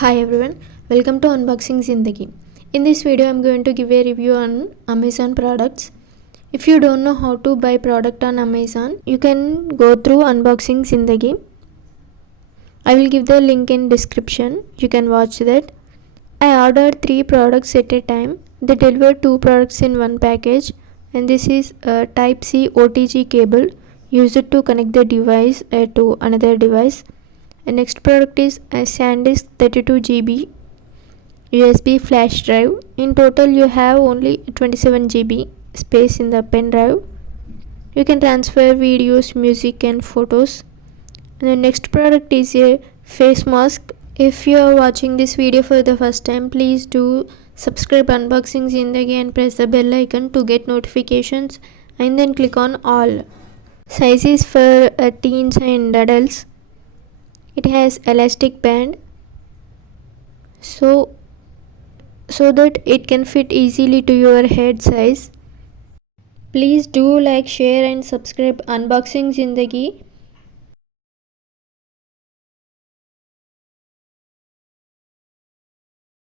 Hi everyone, welcome to Unboxing Zindagi. In this video, I'm going to give a review on Amazon products. If you don't know how to buy product on Amazon, you can go through Unboxing Zindagi. I will give the link in description. You can watch that. I ordered 3 products at a time. They delivered 2 products in one package, and this is a Type C OTG cable used to connect the device to another device. The next product is a Sandisk 32 GB USB flash drive. In total, you have only 27 GB space in the pendrive. You can transfer videos, music, and photos. And the next product is a face mask. If you are watching this video for the first time, please do subscribe Unboxing Zindagi and press the bell icon to get notifications, and then click on all. Size is for teens and adults. It has elastic band so that it can fit easily to your head size. Please do like, share and subscribe Unboxing Zindagi.